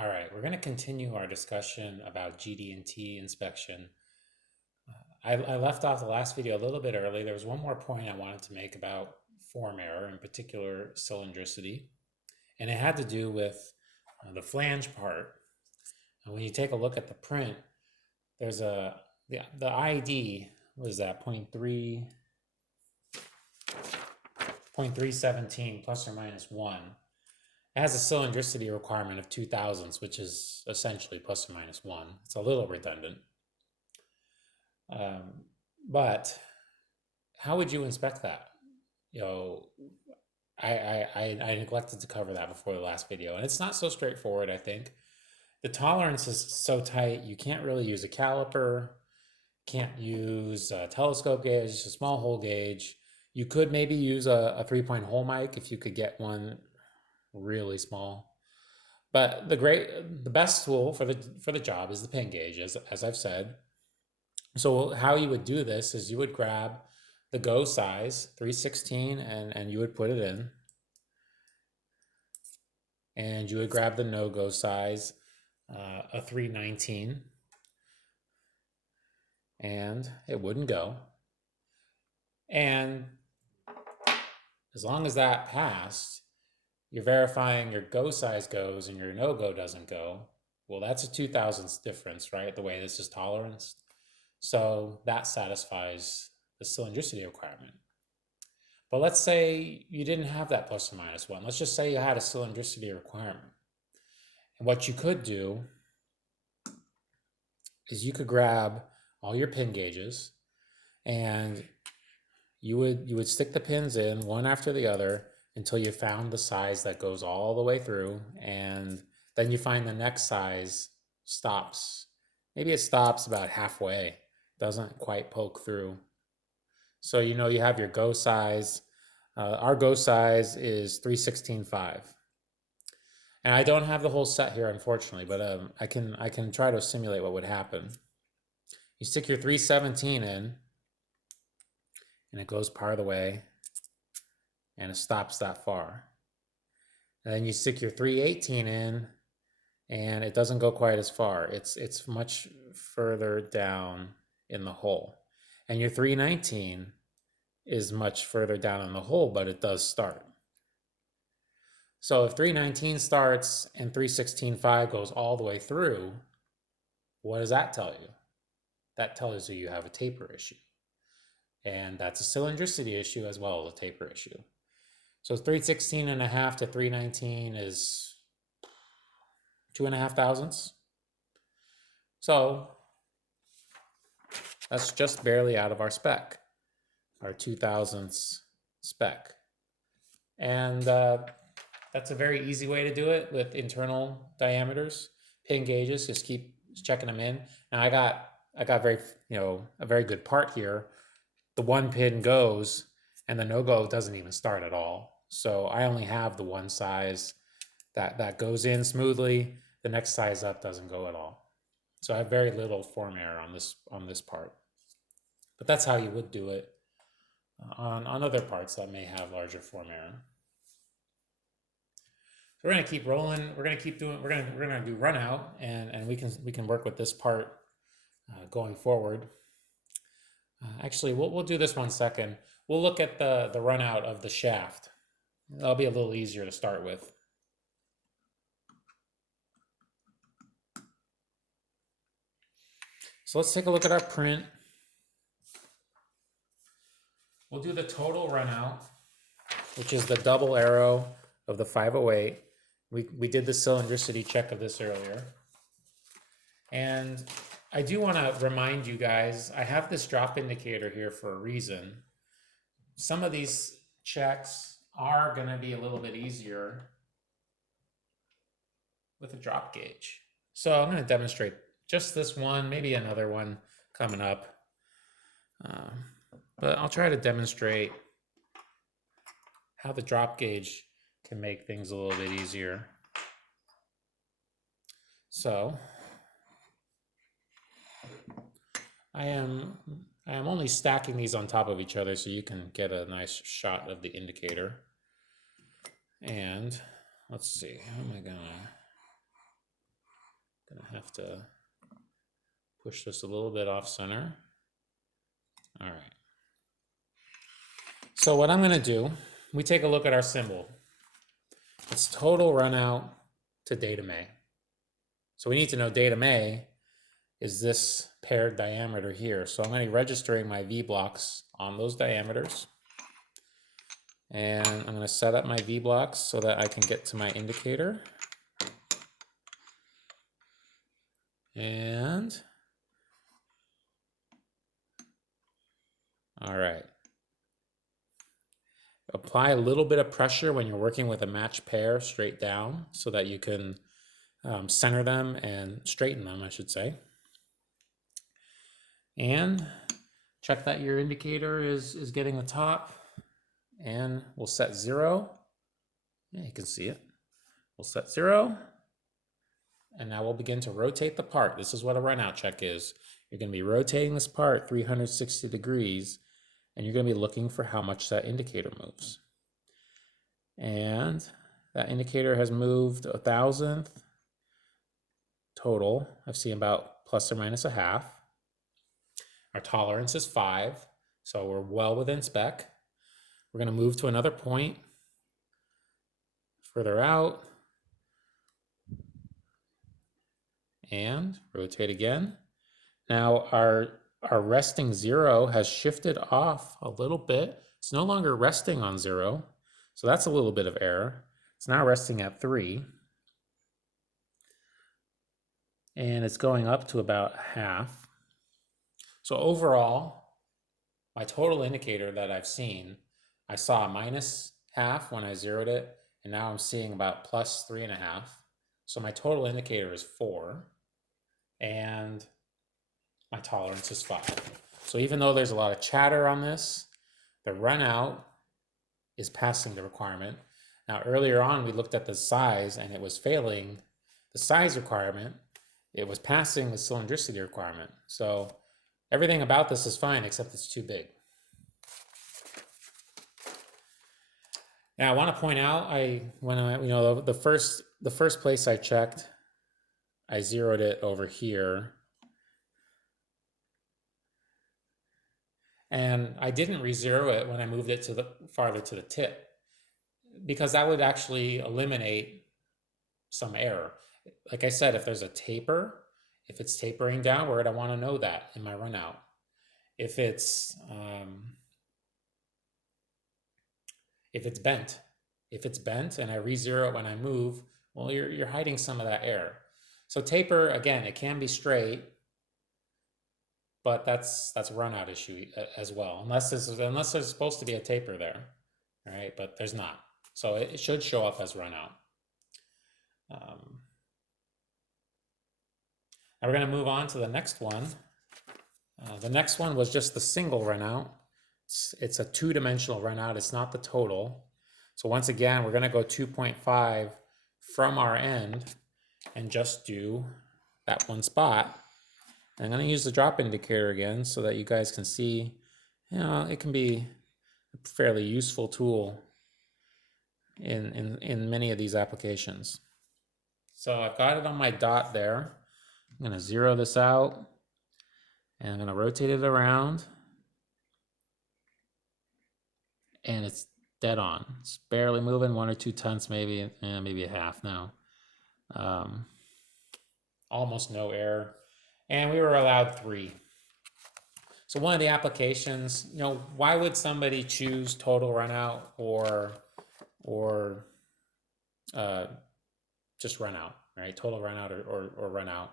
All right, we're going to continue our discussion about GD&T inspection. I left off the last video a little bit early. There was one more point I wanted to make about form error, in particular cylindricity, and it had to do with the flange part. And when you take a look at the print, there's the ID was at 0.317 plus or minus 1. It has a cylindricity requirement of 2 thousandths, which is essentially plus or minus 1. It's a little redundant. But how would you inspect that? I neglected to cover that before the last video, and it's not so straightforward, I think. The tolerance is so tight, you can't really use a caliper, can't use a telescope gauge, a small hole gauge. You could maybe use a 3-point hole mic if you could get one really small. But the best tool for the job is the pin gauge, as I've said. So how you would do this is you would grab the go size 316 and you would put it in, and you would grab the no go size a 319, and it wouldn't go. And as long as that passed, you're verifying your go size goes and your no go doesn't go. Well, that's a 2 thousandths difference, right? The way this is toleranced. So that satisfies the cylindricity requirement. But let's say you didn't have that plus or minus 1. Let's just say you had a cylindricity requirement. And what you could do is you could grab all your pin gauges and you would stick the pins in one after the other until you found the size that goes all the way through, and then you find the next size stops. Maybe it stops about halfway, doesn't quite poke through. So you have your go size. Our go size is 316.5. And I don't have the whole set here, unfortunately, but I can try to simulate what would happen. You stick your 317 in, and it goes part of the way, and it stops that far. And then you stick your 318 in, and it doesn't go quite as far. It's much further down in the hole. And your 319 is much further down in the hole, but it does start. So if 319 starts and 316.5 goes all the way through, what does that tell you? That tells you you have a taper issue. And that's a cylindricity issue as well as a taper issue. So 316.5 to 319 is 2.5 thousandths. So that's just barely out of our spec, our 2 thousandths spec. And that's a very easy way to do it with internal diameters. Pin gauges, just keep checking them in. Now I got very, a very good part here. The one pin goes and the no-go doesn't even start at all. So I only have the one size that goes in smoothly. The next size up doesn't go at all. So I have very little form error on this part. But that's how you would do it on other parts that may have larger form error. So we're going to keep rolling. We're going to keep doing. We're going to do runout, and we can work with this part going forward. Actually, we'll do this one second. We'll look at the runout of the shaft. That'll be a little easier to start with. So let's take a look at our print. We'll do the total runout, which is the double arrow of the 508. We did the cylindricity check of this earlier. And I do want to remind you guys, I have this drop indicator here for a reason. Some of these checks are going to be a little bit easier with a drop gauge. So I'm going to demonstrate just this one, maybe another one coming up. But I'll try to demonstrate how the drop gauge can make things a little bit easier. So I am only stacking these on top of each other so you can get a nice shot of the indicator. And let's see, how am I gonna Gonna have to push this a little bit off center. All right. So what I'm gonna do, we take a look at our symbol. It's total runout to datum A. So we need to know datum A is this paired diameter here. So I'm going to be registering my V blocks on those diameters. And I'm going to set up my V blocks so that I can get to my indicator. And all right. Apply a little bit of pressure when you're working with a matched pair straight down so that you can center them and straighten them, I should say. And check that your indicator is getting the top. And we'll set 0. Yeah, you can see it. We'll set 0. And now we'll begin to rotate the part. This is what a runout check is. You're going to be rotating this part 360 degrees, and you're going to be looking for how much that indicator moves. And that indicator has moved 1,000th total. I've seen about plus or minus a half. Our tolerance is 5, so we're well within spec. We're going to move to another point further out and rotate again. Now our resting 0 has shifted off a little bit. It's no longer resting on 0, so that's a little bit of error. It's now resting at 3. And it's going up to about half. So overall, my total indicator that I've seen, I saw a minus half when I zeroed it, and now I'm seeing about plus 3.5. So my total indicator is 4, and my tolerance is 5. So even though there's a lot of chatter on this, the runout is passing the requirement. Now earlier on, we looked at the size, and it was failing the size requirement. It was passing the cylindricity requirement. So everything about this is fine, except it's too big. Now I want to point out, the first place I checked, I zeroed it over here, and I didn't re-zero it when I moved it to the farther to the tip, because that would actually eliminate some error. Like I said, if there's a taper, if it's tapering downward, I want to know that in my runout. If it's bent and I re-zero it when I move, well, you're hiding some of that error. So taper, again, it can be straight, but that's a runout issue as well, unless there's supposed to be a taper there, all right? But there's not, so it should show up as runout. Now we're going to move on to the next one. The next one was just the single runout. It's a 2-dimensional runout. It's not the total. So once again, we're going to go 2.5 from our end and just do that one spot. And I'm going to use the drop indicator again so that you guys can see, it can be a fairly useful tool in many of these applications. So I've got it on my dot there. I'm going to zero this out, and I'm going to rotate it around, and it's dead on. It's barely moving, 1 or 2 tenths, maybe a half now. Almost no error, and we were allowed 3. So one of the applications, why would somebody choose total runout or just runout, right? Total runout or runout.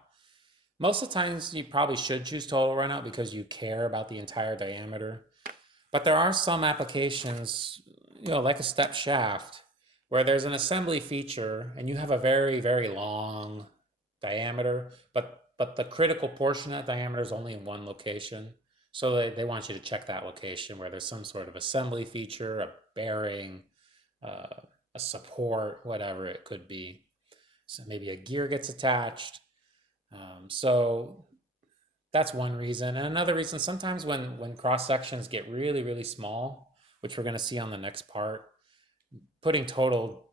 Most of the times you probably should choose total runout because you care about the entire diameter. But there are some applications, like a step shaft, where there's an assembly feature and you have a very, very long diameter, but the critical portion of that diameter is only in one location. So they want you to check that location where there's some sort of assembly feature, a bearing, a support, whatever it could be. So maybe a gear gets attached. So that's one reason. And another reason, sometimes when cross sections get really, really small, which we're going to see on the next part, putting total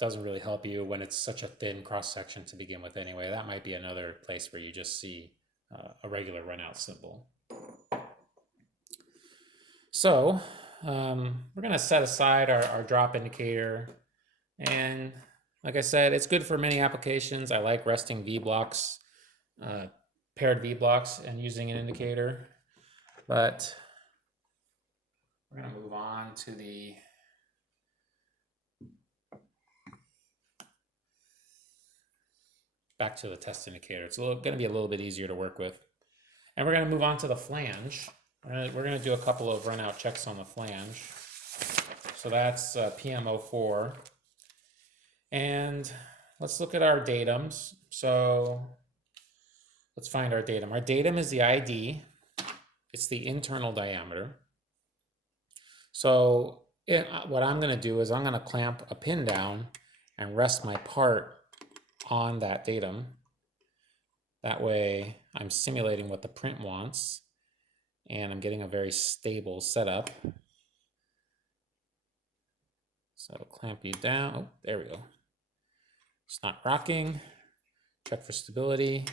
doesn't really help you when it's such a thin cross section to begin with anyway. That might be another place where you just see a regular runout symbol. So we're going to set aside our drop indicator. And like I said, it's good for many applications. I like resting V blocks, paired V blocks, and using an indicator. But we're going to move on to the back to the test indicator. It's going to be a little bit easier to work with. And we're going to move on to the flange. We're going to do a couple of runout checks on the flange. So that's PM04. And let's look at our datums. So let's find our datum. Our datum is the ID. It's the internal diameter. So what I'm going to do is I'm going to clamp a pin down and rest my part on that datum. That way I'm simulating what the print wants and I'm getting a very stable setup. So clamp you down. Oh, there we go. It's not rocking. Check for stability.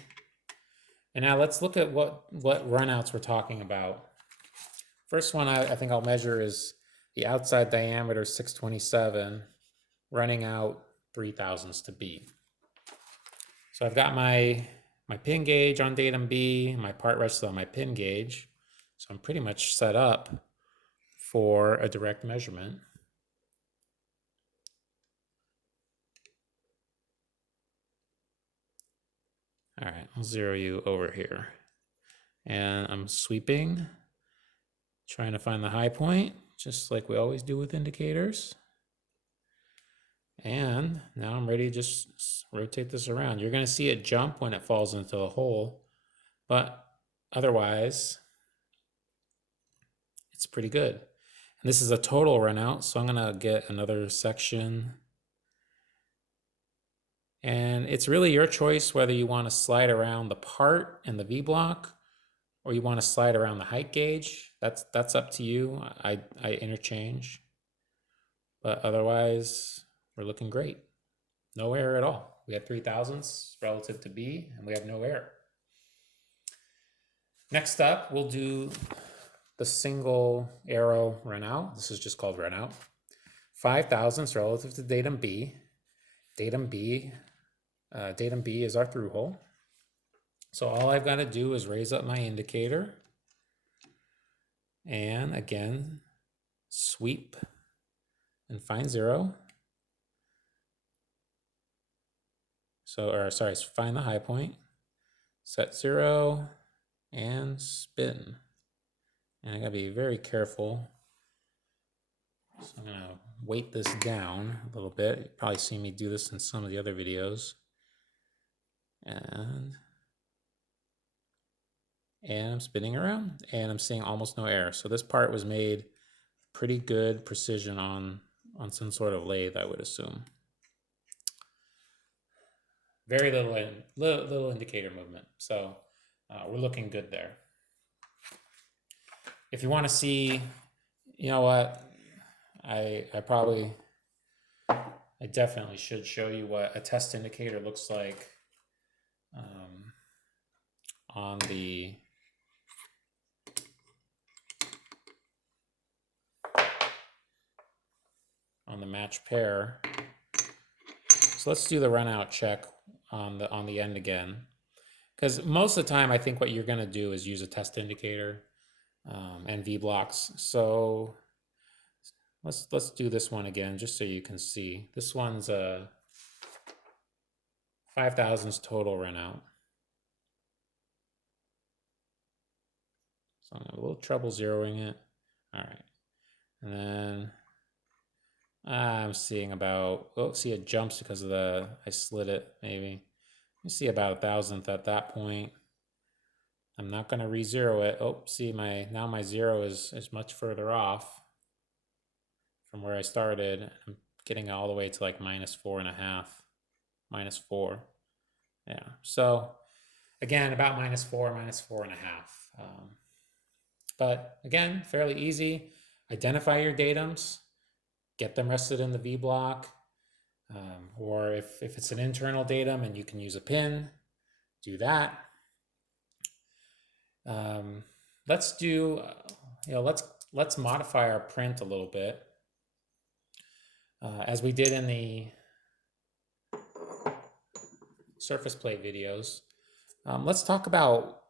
And now let's look at what runouts we're talking about. First one I think I'll measure is the outside diameter 627, running out 3/1000 to B. So I've got my pin gauge on datum B, my part rests on my pin gauge. So I'm pretty much set up for a direct measurement. All right, I'll zero you over here. And I'm sweeping, trying to find the high point, just like we always do with indicators. And now I'm ready to just rotate this around. You're going to see it jump when it falls into the hole, but otherwise, it's pretty good. And this is a total runout, so I'm going to get another section. And it's really your choice whether you want to slide around the part and the V block or you want to slide around the height gauge. That's up to you. I interchange. But otherwise, we're looking great. No error at all. We have 3/1000 relative to B, and we have no error. Next up, we'll do the single arrow runout. This is just called runout. 5/1000 relative to datum B. Datum B is our through hole. So all I've got to do is raise up my indicator and again, sweep and find zero. Find the high point, set zero, and spin. And I gotta be very careful. So I'm gonna weight this down a little bit. You've probably seen me do this in some of the other videos. And I'm spinning around and I'm seeing almost no error. So this part was made pretty good precision on some sort of lathe, I would assume. Very little indicator movement. So we're looking good there. If you want to see, you know what, I definitely should show you what a test indicator looks like on the match pair. So let's do the runout check on the end again, because most of the time I think what you're going to do is use a test indicator and V blocks. So let's do this one again just so you can see. This one's a 5/1000 total runout. So I'm having a little trouble zeroing it. All right, and then I'm seeing about, see it jumps because of I slid it maybe. You see about 1/1000th at that point. I'm not going to re-zero it. Oh, see now my zero is much further off from where I started. I'm getting all the way to like -4.5, -4. Yeah, so again, about -4, -4.5. But again, fairly easy. Identify your datums, get them rested in the V block, Or if it's an internal datum and you can use a pin, do that. Let's do, let's modify our print a little bit. As we did in the surface plate videos. Let's talk about,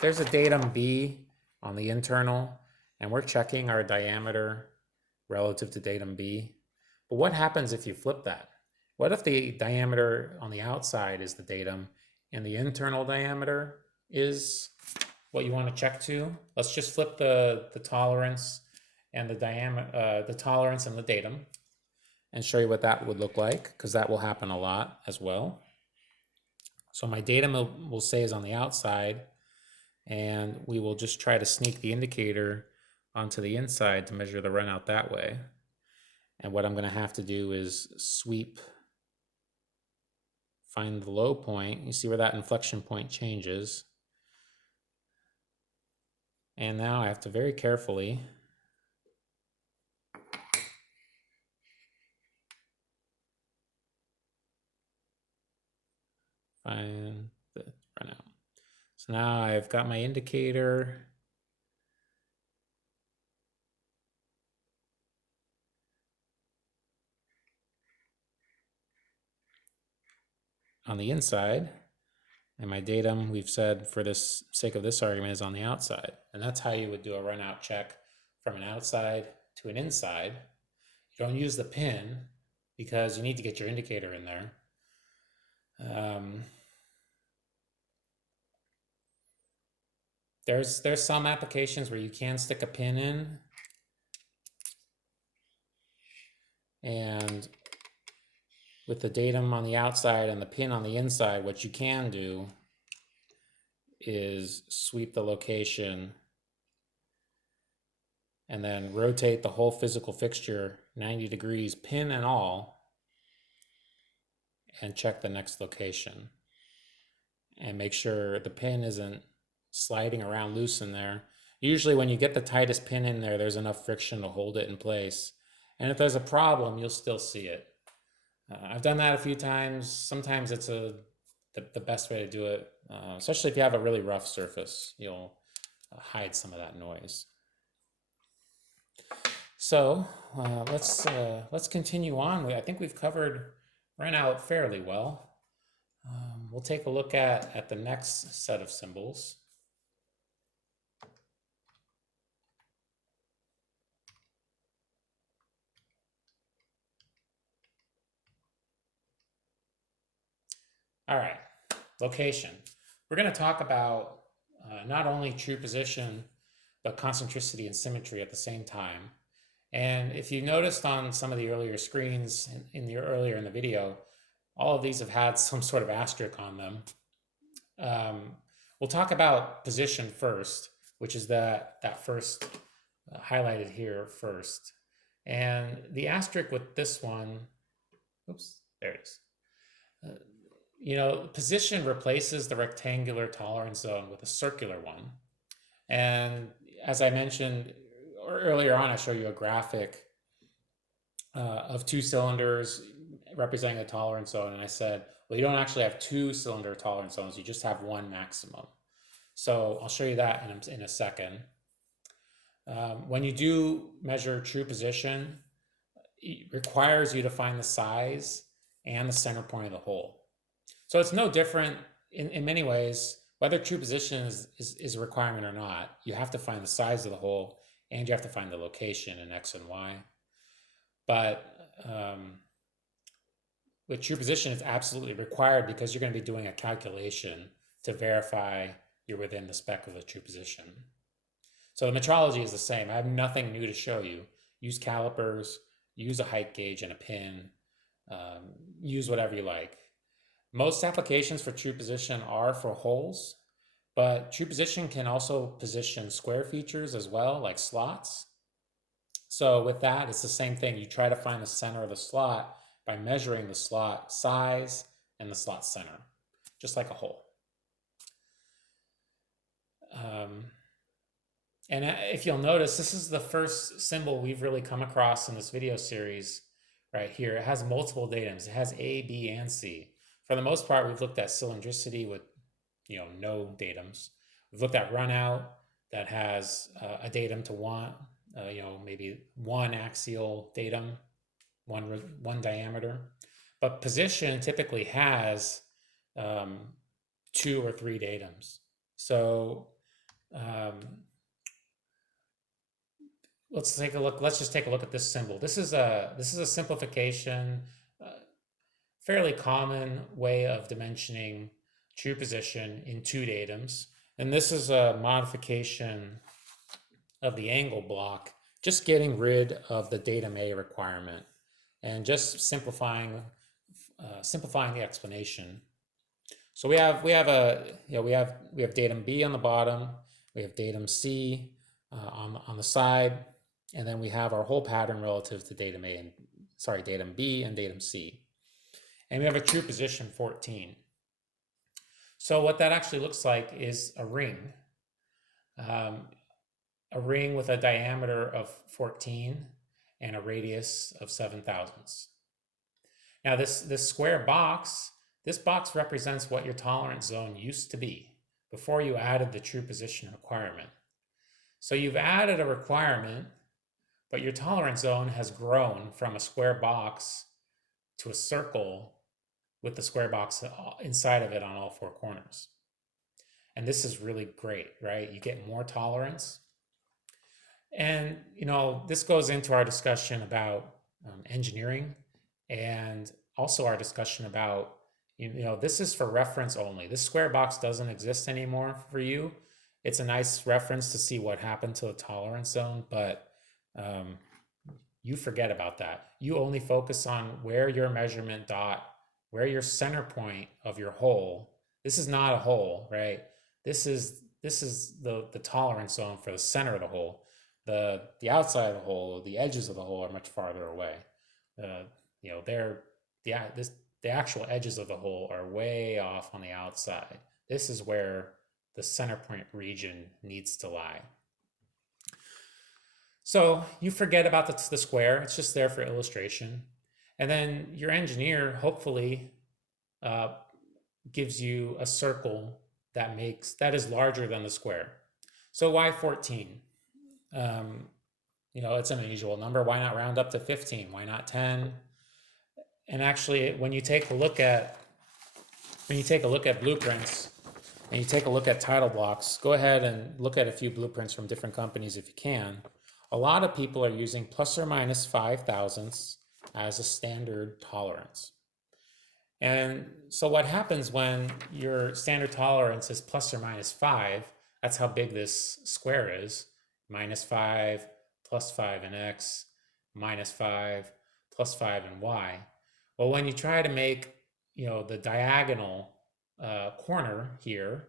there's a datum B on the internal, and we're checking our diameter relative to datum B. But what happens if you flip that? What if the diameter on the outside is the datum and the internal diameter is what you want to check to? Let's just flip the tolerance and the diameter, the tolerance and the datum, and show you what that would look like, because that will happen a lot as well. So my datum will say is on the outside, and we will just try to sneak the indicator onto the inside to measure the runout that way. And what I'm going to have to do is sweep, find the low point. You see where that inflection point changes. And now I have to very carefully find the runout. So now I've got my indicator. On the inside, and my datum, we've said for this sake of this argument, is on the outside. And that's how you would do a runout check from an outside to an inside. You don't use the pin because you need to get your indicator in there. There's some applications where you can stick a pin in, and with the datum on the outside and the pin on the inside, what you can do is sweep the location and then rotate the whole physical fixture 90 degrees, pin and all, and check the next location. And make sure the pin isn't sliding around loose in there. Usually when you get the tightest pin in there, there's enough friction to hold it in place. And if there's a problem, you'll still see it. I've done that a few times. Sometimes it's the best way to do it, especially if you have a really rough surface. You'll hide some of that noise. So let's continue on. I think we've covered runout fairly well. We'll take a look at the next set of symbols. All right, location. We're going to talk about not only true position, but concentricity and symmetry at the same time. And if you noticed on some of the earlier screens earlier in the video, all of these have had some sort of asterisk on them. We'll talk about position first, which is that first highlighted here first. And the asterisk with this one, oops, there it is. Position replaces the rectangular tolerance zone with a circular one. And as I mentioned earlier on, I showed you a graphic of two cylinders representing a tolerance zone. And I said, well, you don't actually have two cylinder tolerance zones. You just have one maximum. So I'll show you that in a second. When you do measure true position, it requires you to find the size and the center point of the hole. So it's no different in many ways, whether true position is a requirement or not. You have to find the size of the hole, and you have to find the location in X and Y. But with true position, it's absolutely required because you're going to be doing a calculation to verify you're within the spec of the true position. So the metrology is the same. I have nothing new to show you. Use calipers, use a height gauge and a pin, use whatever you like. Most applications for true position are for holes, but true position can also position square features as well, like slots. So with that, it's the same thing. You try to find the center of the slot by measuring the slot size and the slot center, just like a hole. And if you'll notice, this is the first symbol we've really come across in this video series right here. It has multiple datums. It has A, B, and C. For the most part, we've looked at cylindricity with no datums. We've looked at runout that has a datum to one, maybe one axial datum, one diameter. But position typically has um, 2 or 3 datums. So um, let's take a look. Let's just take a look at this symbol. This is a simplification, fairly common way of dimensioning true position in 2 datums. And this is a modification of the angle block, just getting rid of the datum A requirement and just simplifying the explanation. So we have datum B on the bottom, we have datum C on the side, and then we have our whole pattern relative to datum B and datum C. And we have a true position 14. So what that actually looks like is a ring. A ring with a diameter of 14 and a radius of 7 thousandths. Now this square box, this box represents what your tolerance zone used to be before you added the true position requirement. So you've added a requirement, but your tolerance zone has grown from a square box to a circle with the square box inside of it on all 4 corners. And this is really great, right? You get more tolerance. And, this goes into our discussion about engineering, and also our discussion about, this is for reference only. This square box doesn't exist anymore for you. It's a nice reference to see what happened to the tolerance zone, but you forget about that. You only focus on where your measurement dot, where your center point of your hole. This is not a hole, right? This is the tolerance zone for the center of the hole. The outside of the hole, the edges of the hole are much farther away. The actual edges of the hole are way off on the outside. This is where the center point region needs to lie. So you forget about the square. It's just there for illustration. And then your engineer hopefully gives you a circle that is larger than the square. So why 14? It's an unusual number. Why not round up to 15? Why not 10? And actually, when you take a look at blueprints and you take a look at title blocks, go ahead and look at a few blueprints from different companies if you can. A lot of people are using plus or minus 5 thousandths as a standard tolerance. And so what happens when your standard tolerance is plus or minus 5, that's how big this square is, minus 5, plus 5 in x, minus 5, plus 5 in y. Well, when you try to make, the diagonal corner here,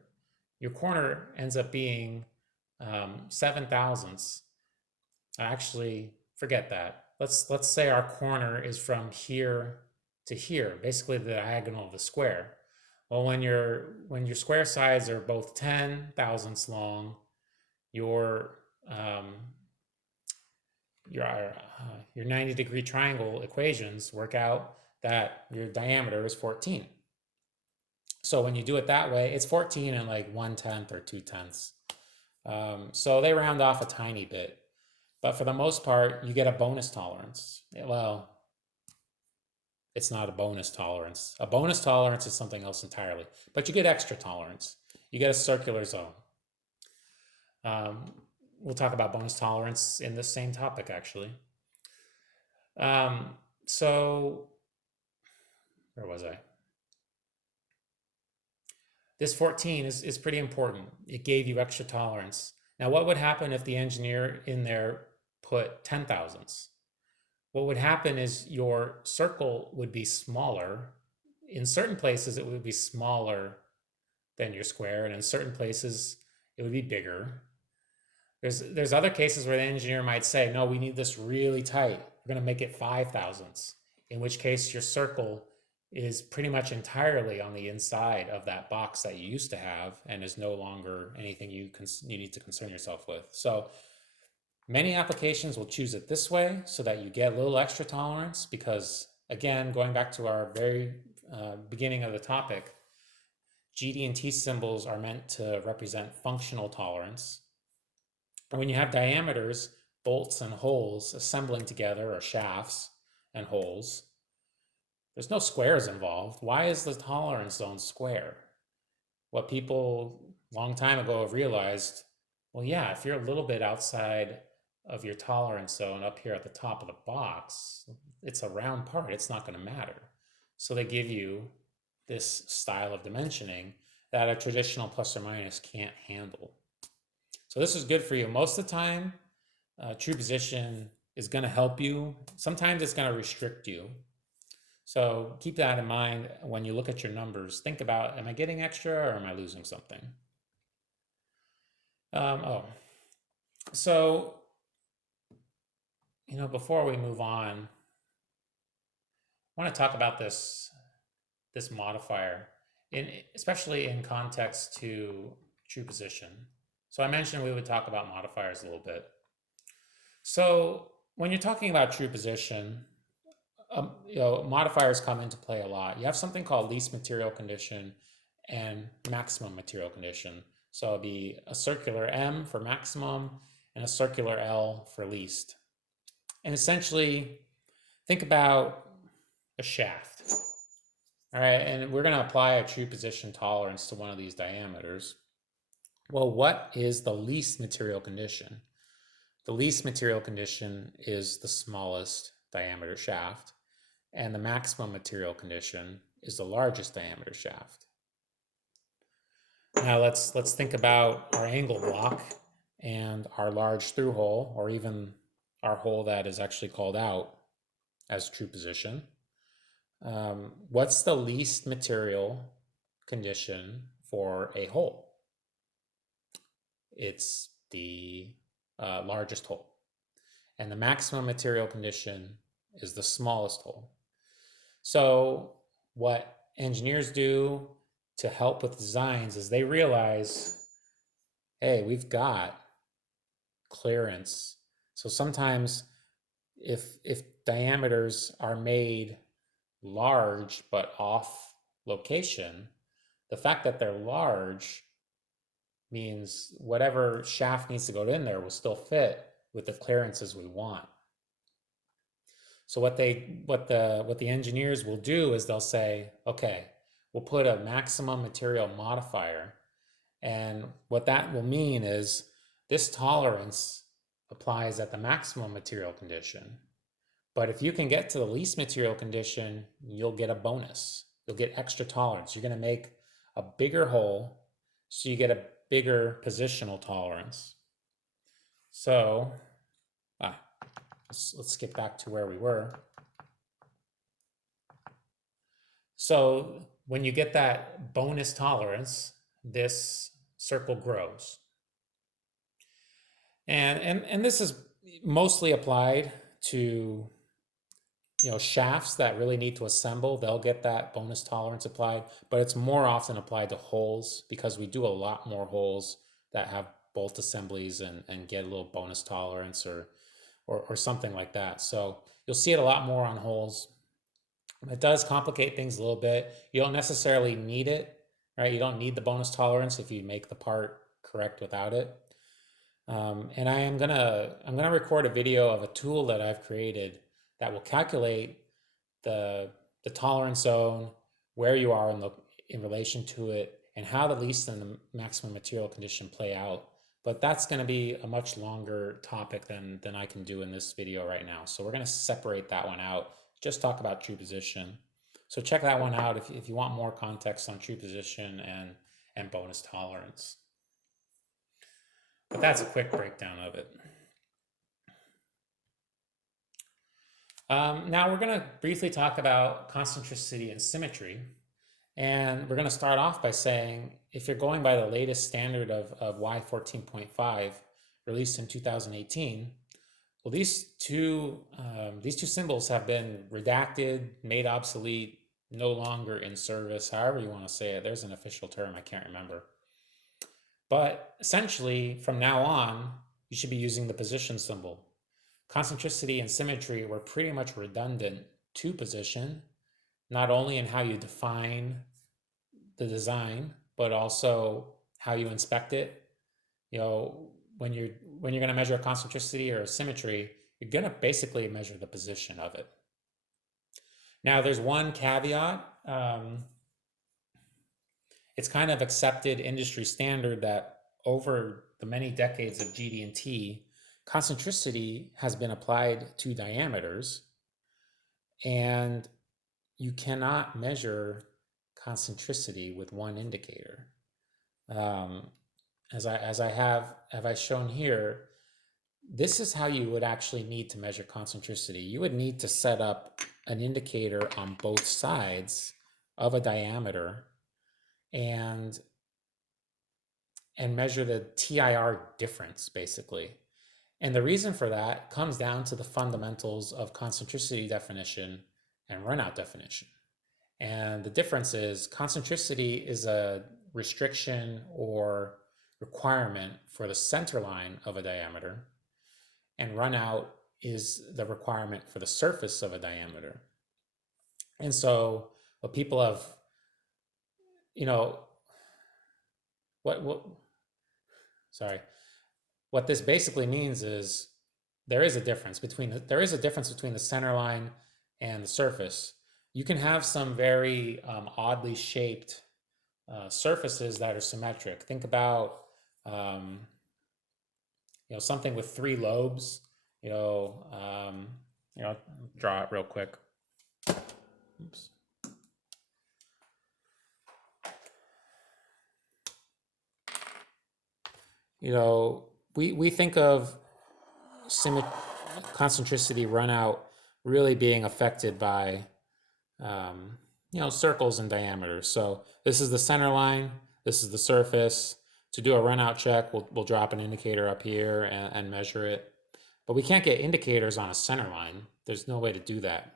your corner ends up being 7 thousandths. Actually, forget that. Let's say our corner is from here to here, basically the diagonal of the square. Well, when your square sides are both 10 thousandths long, your 90-degree triangle equations work out that your diameter is 14. So when you do it that way, it's 14 and like 1/10 or 2/10. So they round off a tiny bit. But for the most part, you get a bonus tolerance. Well, it's not a bonus tolerance. A bonus tolerance is something else entirely. But you get extra tolerance. You get a circular zone. We'll talk about bonus tolerance in this same topic, actually. So, where was I? This 14 is pretty important. It gave you extra tolerance. Now, what would happen if the engineer in there put 10 thousandths? What would happen is your circle would be smaller. In certain places, it would be smaller than your square, and in certain places, it would be bigger. There's other cases where the engineer might say, no, we need this really tight. We're going to make it 5 thousandths, in which case your circle is pretty much entirely on the inside of that box that you used to have and is no longer anything you need to concern yourself with. So Many applications will choose it this way so that you get a little extra tolerance because, again, going back to our very beginning of the topic, GD&T symbols are meant to represent functional tolerance. And when you have diameters, bolts and holes assembling together, or shafts and holes, there's no squares involved. Why is the tolerance zone square? What people a long time ago have realized, well, yeah, if you're a little bit outside of your tolerance zone up here at the top of the box, it's a round part, it's not going to matter. So they give you this style of dimensioning that a traditional plus or minus can't handle. So this is good for you. Most of the time, true position is going to help you. Sometimes it's going to restrict you. So keep that in mind when you look at your numbers. Think about, am I getting extra or am I losing something? So, before we move on, I want to talk about this modifier, especially in context to true position. So I mentioned we would talk about modifiers a little bit. So when you're talking about true position, modifiers come into play a lot. You have something called least material condition and maximum material condition. So it'll be a circular M for maximum and a circular L for least. And essentially, think about a shaft. All right, and we're going to apply a true position tolerance to one of these diameters. Well, what is the least material condition? The least material condition is the smallest diameter shaft, and the maximum material condition is the largest diameter shaft. Now let's think about our angle block and our large through hole, or even our hole that is actually called out as true position. What's the least material condition for a hole? It's the largest hole. And the maximum material condition is the smallest hole. So what engineers do to help with designs is they realize, hey, we've got clearance. So sometimes if diameters are made large but off location, the fact that they're large means whatever shaft needs to go in there will still fit with the clearances we want. So what the engineers will do is they'll say, okay, we'll put a maximum material modifier, and what that will mean is this tolerance applies at the maximum material condition. But if you can get to the least material condition, you'll get a bonus. You'll get extra tolerance. You're going to make a bigger hole, so you get a bigger positional tolerance. So, let's get back to where we were. So when you get that bonus tolerance, this circle grows. And this is mostly applied to shafts that really need to assemble. They'll get that bonus tolerance applied, but it's more often applied to holes because we do a lot more holes that have bolt assemblies and get a little bonus tolerance or something like that. So you'll see it a lot more on holes. It does complicate things a little bit. You don't necessarily need it, right? You don't need the bonus tolerance if you make the part correct without it. And I'm gonna record a video of a tool that I've created that will calculate the tolerance zone, where you are in relation to it, and how the least and the maximum material condition play out. But that's going to be a much longer topic than I can do in this video right now. So we're going to separate that one out, just talk about true position. So check that one out if you want more context on true position and bonus tolerance. But that's a quick breakdown of it. Now we're going to briefly talk about concentricity and symmetry. And we're going to start off by saying, if you're going by the latest standard of Y14.5, released in 2018, well, these two symbols have been redacted, made obsolete, no longer in service, however you want to say it. There's an official term, I can't remember. But essentially, from now on, you should be using the position symbol. Concentricity and symmetry were pretty much redundant to position, not only in how you define the design, but also how you inspect it. When you're going to measure a concentricity or a symmetry, you're going to basically measure the position of it. Now, there's one caveat. It's kind of accepted industry standard that over the many decades of GD&T, concentricity has been applied to diameters, and you cannot measure concentricity with one indicator. As I have shown here, this is how you would actually need to measure concentricity. You would need to set up an indicator on both sides of a diameter and measure the TIR difference, basically. And the reason for that comes down to the fundamentals of concentricity definition and runout definition. And the difference is concentricity is a restriction or requirement for the center line of a diameter, and runout is the requirement for the surface of a diameter. And so what people have, what this basically means is there is a difference between the center line and the surface. You can have some very oddly shaped surfaces that are symmetric. Think about something with three lobes. Draw it real quick. Oops. We think of concentricity runout really being affected by circles and diameters. So this is the center line, this is the surface. To do a runout check, we'll drop an indicator up here and measure it. But we can't get indicators on a center line. There's no way to do that.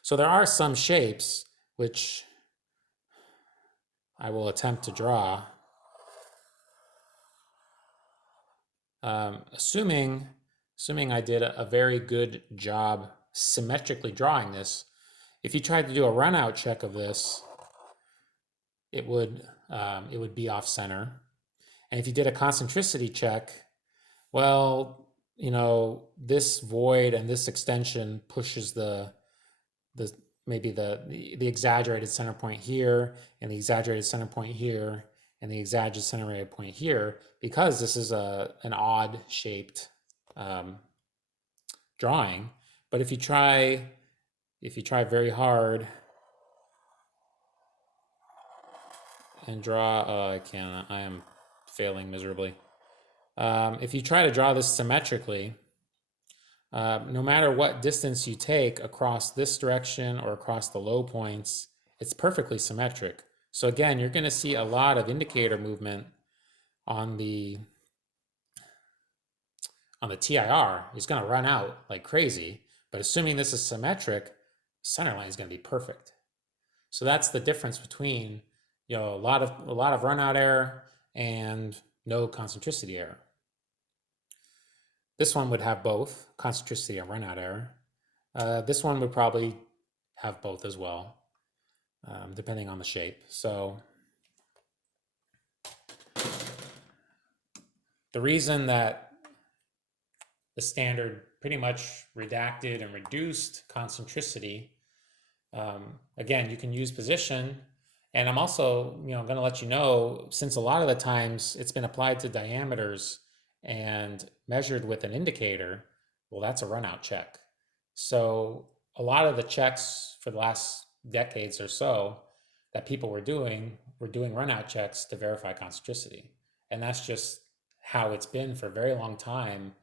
So there are some shapes which I will attempt to draw. Assuming I did a very good job symmetrically drawing this, if you tried to do a runout check of this, it would be off center. And if you did a concentricity check, well, this void and this extension pushes maybe the exaggerated center point here, and the exaggerated center point here, and the exaggerated center point here, because this is an odd shaped drawing. But if you try very hard and draw, I am failing miserably. If you try to draw this symmetrically, no matter what distance you take across this direction or across the low points, it's perfectly symmetric. So again, you're going to see a lot of indicator movement on the TIR. It's going to run out like crazy, but assuming this is symmetric, center line is going to be perfect. So that's the difference between a lot of runout error and no concentricity error. This one would have both concentricity and runout error. This one would probably have both as well, depending on the shape. So the reason that the standard pretty much redacted and reduced concentricity, again, you can use position. And I'm also going to let you know, since a lot of the times it's been applied to diameters and measured with an indicator, well, that's a runout check. So a lot of the checks for the last decades or so that people were doing runout checks to verify concentricity. And that's just how it's been for a very long time,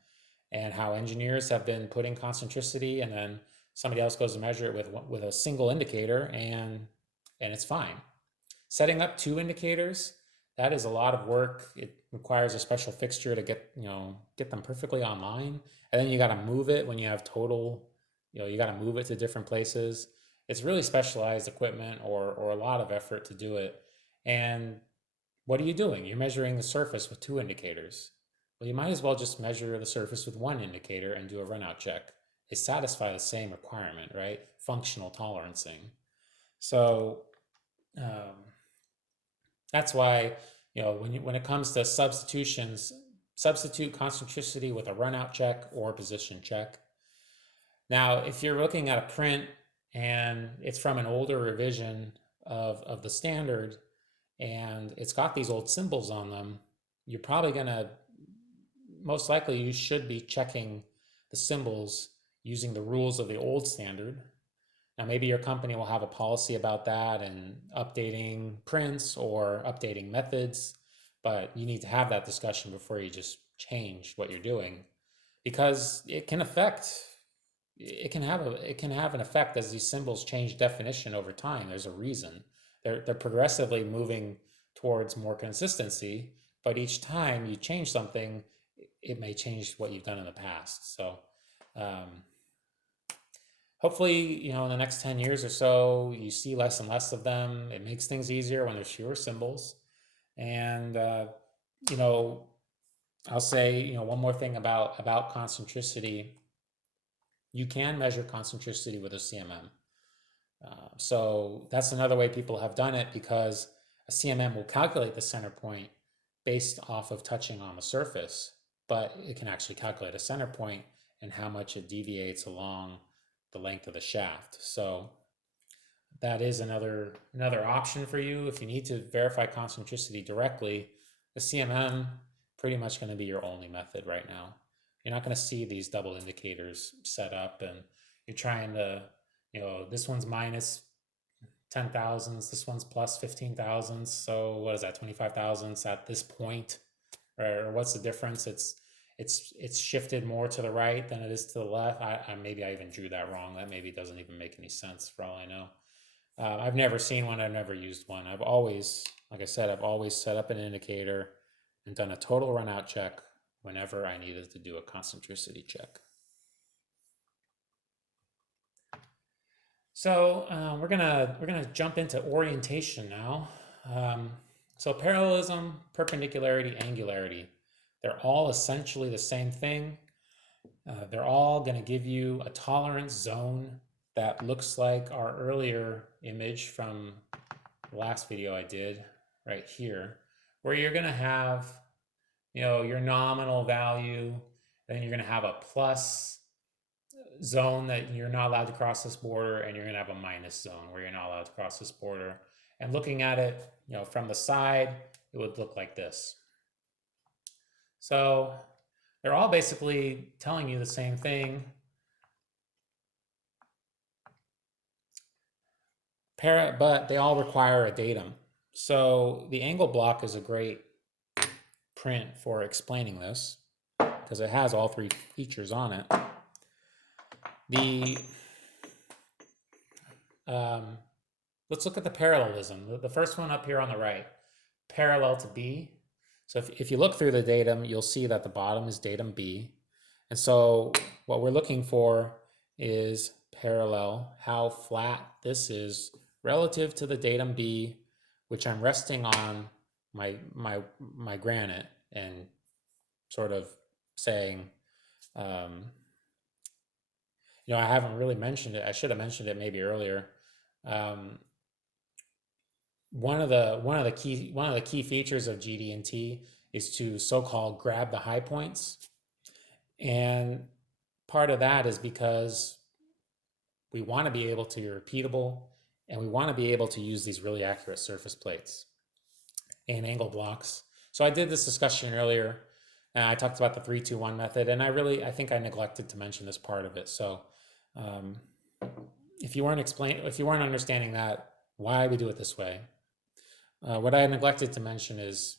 and how engineers have been putting concentricity, and then somebody else goes to measure it with a single indicator, and it's fine. Setting up two indicators, that is a lot of work. It requires a special fixture to get them perfectly online. And then you got to move it when you have total, you got to move it to different places. It's really specialized equipment or a lot of effort to do it. And what are you doing? You're measuring the surface with two indicators. Well, you might as well just measure the surface with one indicator and do a runout check. They satisfy the same requirement, right? Functional tolerancing. So um, that's why, when it comes to substitutions, substitute concentricity with a runout check or position check. Now, if you're looking at a print and it's from an older revision of the standard and it's got these old symbols on them, you're probably going to, most likely, you should be checking the symbols using the rules of the old standard. Now, maybe your company will have a policy about that and updating prints or updating methods, but you need to have that discussion before you just change what you're doing, because it can have an effect as these symbols change definition over time. There's a reason. They're progressively moving towards more consistency, but each time you change something, it may change what you've done in the past. So hopefully, in the next 10 years or so, you see less and less of them. It makes things easier when there's fewer symbols. And, I'll say, one more thing about concentricity. You can measure concentricity with a CMM. So that's another way people have done it, because a CMM will calculate the center point based off of touching on the surface, but it can actually calculate a center point and how much it deviates along the length of the shaft. So that is another option for you. If you need to verify concentricity directly, the CMM pretty much going to be your only method right now. You're not going to see these double indicators set up and you're trying to, this one's minus 10 thousandths, this one's plus 15 thousandths. So what is that, 25 thousandths at this point? Or what's the difference? It's shifted more to the right than it is to the left. Maybe I even drew that wrong. That maybe doesn't even make any sense for all I know. I've never seen one. I've never used one. I've always set up an indicator and done a total runout check whenever I needed to do a concentricity check. So we're gonna jump into orientation now. So parallelism, perpendicularity, angularity, they're all essentially the same thing. They're all going to give you a tolerance zone that looks like our earlier image from the last video I did right here, where you're going to have, your nominal value, then you're going to have a plus zone that you're not allowed to cross this border, and you're going to have a minus zone where you're not allowed to cross this border. And looking at it, from the side, it would look like this. So they're all basically telling you the same thing. But they all require a datum. So the angle block is a great print for explaining this, because it has all three features on it. Let's look at the parallelism. The first one up here on the right, parallel to B. So if you look through the datum, you'll see that the bottom is datum B. And so what we're looking for is parallel, how flat this is relative to the datum B, which I'm resting on my granite and sort of saying, I haven't really mentioned it. I should have mentioned it maybe earlier. One of the key features of GD&T is to so-called grab the high points, and part of that is because we want to be able to be repeatable, and we want to be able to use these really accurate surface plates and angle blocks. So I did this discussion earlier, and I talked about the 3-2-1 method, and I think I neglected to mention this part of it. So if you weren't understanding that, why we do it this way, what I neglected to mention is,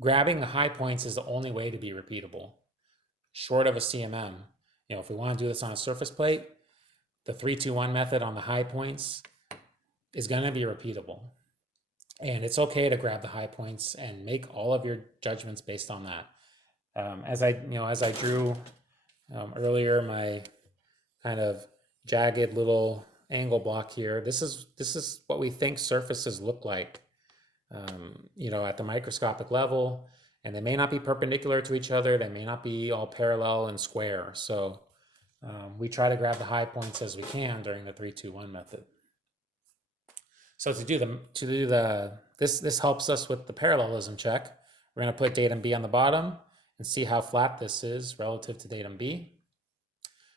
grabbing the high points is the only way to be repeatable, short of a CMM. If we want to do this on a surface plate, the 3-2-1 method on the high points is going to be repeatable. And it's okay to grab the high points and make all of your judgments based on that. As I drew earlier, my kind of jagged little angle block here, this is what we think surfaces look like you know, at the microscopic level, and they may not be perpendicular to each other. They may not be all parallel and square. So we try to grab the high points as we can during the 3-2-1 method. So this helps us with the parallelism check. We're going to put datum B on the bottom and see how flat this is relative to datum B.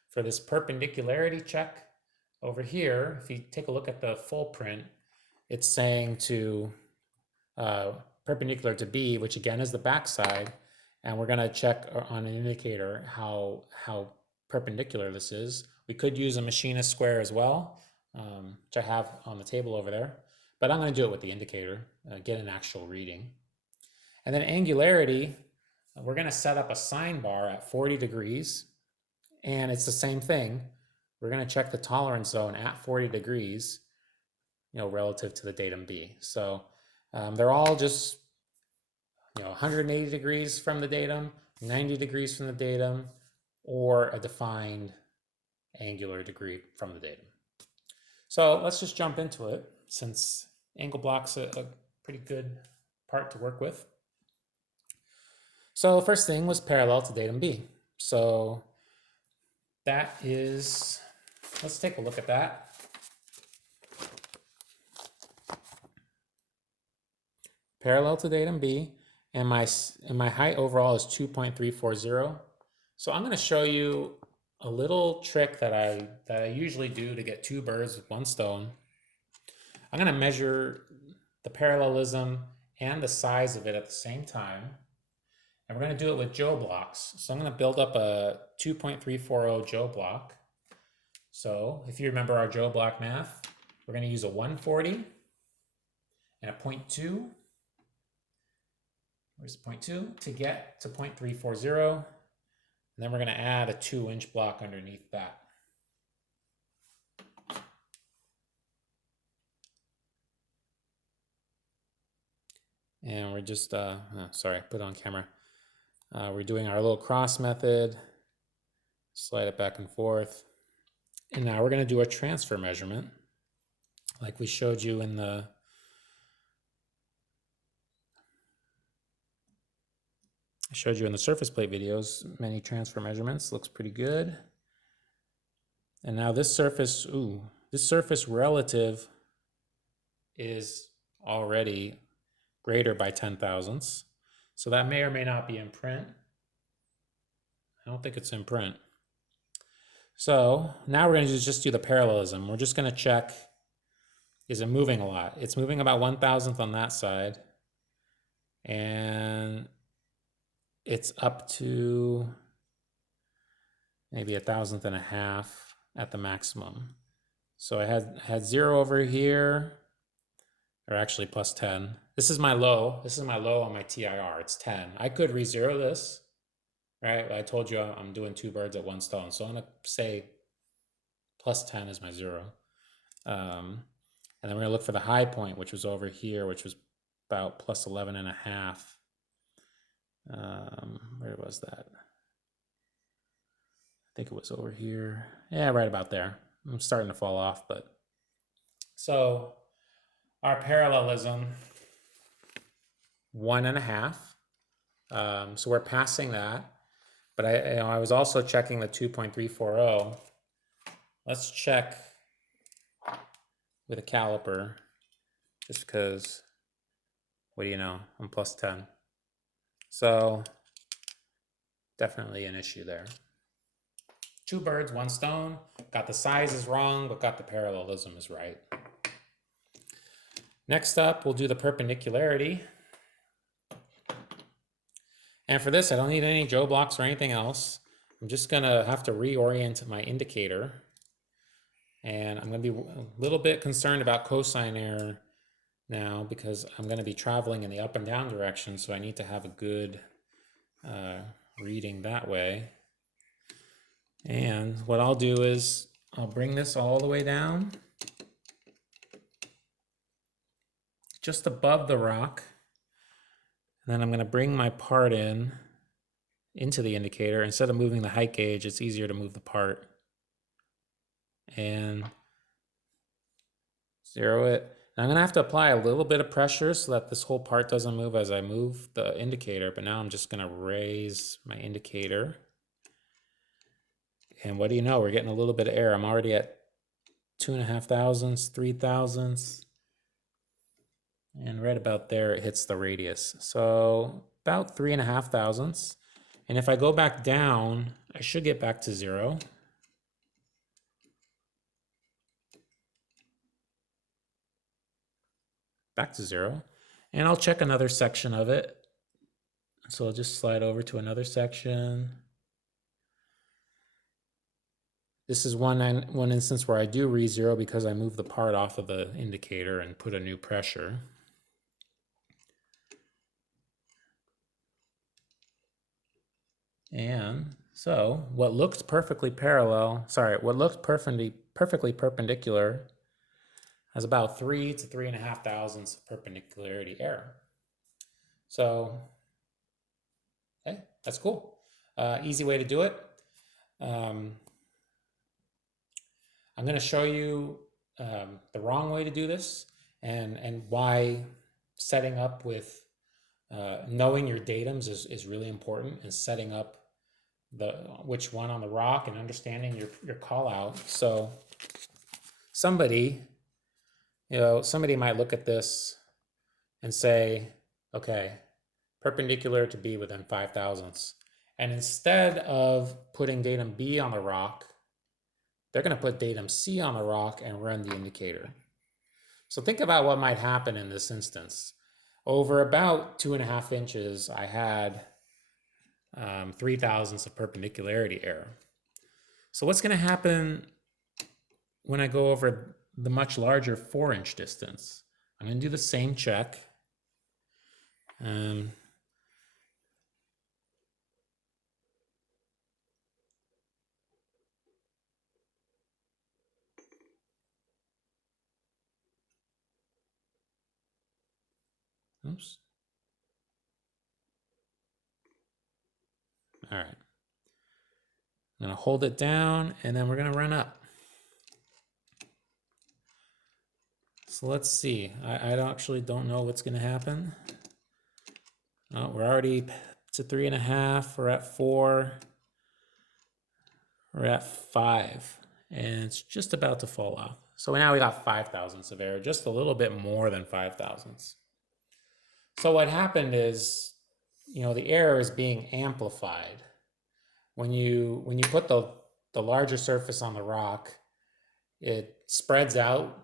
For this perpendicularity check over here, if you take a look at the full print, it's saying to perpendicular to B, which again is the backside, and we're going to check on an indicator how perpendicular this is. We could use a machinist square as well, which I have on the table over there, but I'm going to do it with the indicator, get an actual reading. And then angularity, we're going to set up a sine bar at 40 degrees, and it's the same thing. We're going to check the tolerance zone at 40 degrees, you know, relative to the datum B. So they're all just, you know, 180 degrees from the datum, 90 degrees from the datum, or a defined angular degree from the datum. So let's just jump into it, since angle block's a pretty good part to work with. So the first thing was parallel to datum B. So that is, let's take a look at that. Parallel to datum B, and my height overall is 2.340. So I'm going to show you a little trick that I usually do to get two birds with one stone. I'm going to measure the parallelism and the size of it at the same time, and we're going to do it with Joe blocks. So I'm going to build up a 2.340 Joe block. So if you remember our Joe block math, we're going to use a 140 and a 0.2. Where's 0.2 to get to 0.340, and then we're going to add a 2-inch block underneath that. And we're just, sorry, put it on camera. We're doing our little cross method, slide it back and forth. And now we're going to do a transfer measurement, like we showed you in the surface plate videos. Many transfer measurements, looks pretty good. And now this surface, this surface relative is already greater by 10 thousandths. So that may or may not be in print. I don't think it's in print. So now we're going to just do the parallelism. We're just going to check, is it moving a lot? It's moving about 1,000th on that side. And it's up to maybe 1,000th and a half at the maximum. So I had 0 over here, or actually plus 10. This is my low. This is my low on my TIR. It's 10. I could re-zero this, right? I told you I'm doing two birds at one stone. So I'm going to say plus 10 is my 0. And then we're going to look for the high point, which was over here, which was about plus 11 and a half. Where was that? I think it was over here. Yeah, right about there. I'm starting to fall off, but so our parallelism, 1.5. So we're passing that, but I was also checking the 2.340. Let's check with a caliper, just because, what do you know, I'm plus 10. So definitely an issue there. Two birds, one stone. Got the sizes wrong, but got the parallelism is right. Next up, we'll do the perpendicularity. And for this, I don't need any Joe blocks or anything else. I'm just gonna have to reorient my indicator. And I'm gonna be a little bit concerned about cosine error now, because I'm gonna be traveling in the up and down direction, so I need to have a good reading that way. And what I'll do is I'll bring this all the way down just above the rock. And then I'm going to bring my part into the indicator. Instead of moving the height gauge, it's easier to move the part. And zero it. And I'm going to have to apply a little bit of pressure so that this whole part doesn't move as I move the indicator. But now I'm just going to raise my indicator. And what do you know? We're getting a little bit of error. I'm already at 2.5 thousandths, 3 thousandths. And right about there, it hits the radius. So about 3.5 thousandths. And if I go back down, I should get back to 0. Back to 0. And I'll check another section of it. So I'll just slide over to another section. This is one instance where I do re-zero because I moved the part off of the indicator and put a new pressure. And so what looked perfectly perfectly perpendicular has about 3 to 3.5 thousandths of perpendicularity error. So, okay, that's cool. Easy way to do it. I'm going to show you the wrong way to do this and why setting up with knowing your datums is really important, and setting up which one on the rock and understanding your call out. So somebody might look at this and say, okay, perpendicular to B within 5 thousandths. And instead of putting datum B on the rock, they're going to put datum C on the rock and run the indicator. So think about what might happen in this instance. Over about 2.5 inches, I had 3 thousandths of perpendicularity error. So what's going to happen when I go over the much larger 4-inch distance? I'm going to do the same check. Oops. All right. I'm going to hold it down, and then we're going to run up. So let's see. I actually don't know what's going to happen. Oh, we're already to 3.5. We're at 4. We're at 5. And it's just about to fall off. So now we got 5 thousandths of error, just a little bit more than 5 thousandths. So what happened is, the error is being amplified. When you put the larger surface on the rock, it spreads out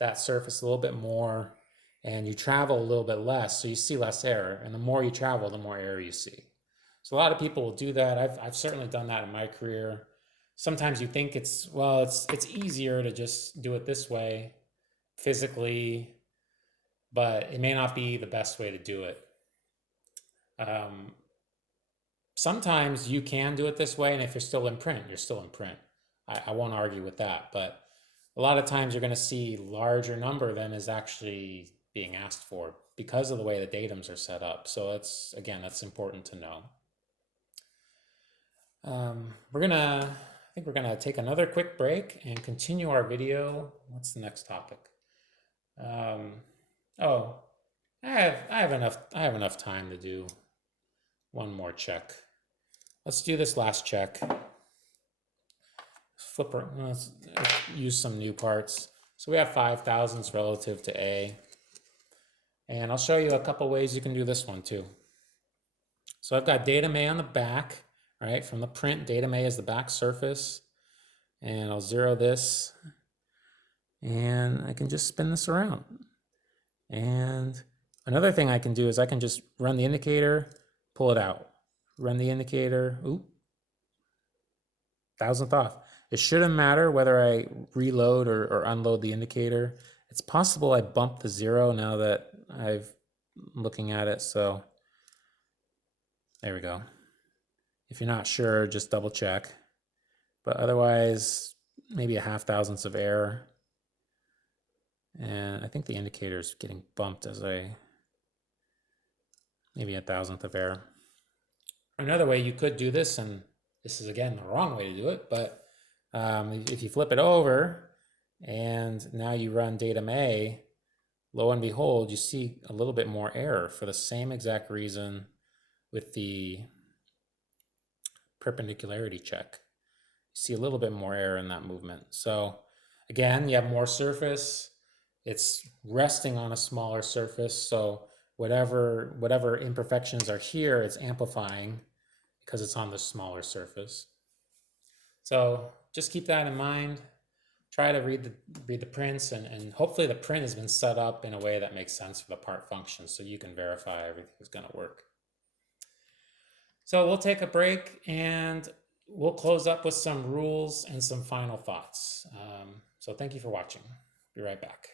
that surface a little bit more, and you travel a little bit less, so you see less error. And the more you travel, the more error you see. So a lot of people will do that. I've certainly done that in my career. Sometimes you think it's easier to just do it this way physically, but it may not be the best way to do it. Sometimes you can do it this way, and if you're still in print, you're still in print. I won't argue with that, but a lot of times you're going to see larger number than is actually being asked for because of the way the datums are set up. So that's important to know. I think we're gonna take another quick break and continue our video. What's the next topic? Oh, I have enough time to do one more check. Let's do this last check. Let's use some new parts. So we have 5 thousandths relative to A. And I'll show you a couple ways you can do this one too. So I've got datum A on the back, right? From the print, datum A is the back surface. And I'll zero this. And I can just spin this around. And another thing I can do is I can just run the indicator, pull it out. Run the indicator, oop, 1,000th off. It shouldn't matter whether I reload or unload the indicator. It's possible I bumped the 0 now that I'm looking at it, so there we go. If you're not sure, just double check. But otherwise, maybe 0.5 thousandths of error. And I think the indicator is getting bumped as maybe 1,000th of error. Another way you could do this, and this is again the wrong way to do it, but if you flip it over and now you run datum A, lo and behold, you see a little bit more error for the same exact reason with the perpendicularity check. You see a little bit more error in that movement. So again, you have more surface. It's resting on a smaller surface. So whatever imperfections are here, it's amplifying because it's on the smaller surface. So just keep that in mind. Try to read the prints, and hopefully the print has been set up in a way that makes sense for the part function so you can verify everything's going to work. So we'll take a break and we'll close up with some rules and some final thoughts. So thank you for watching. Be right back.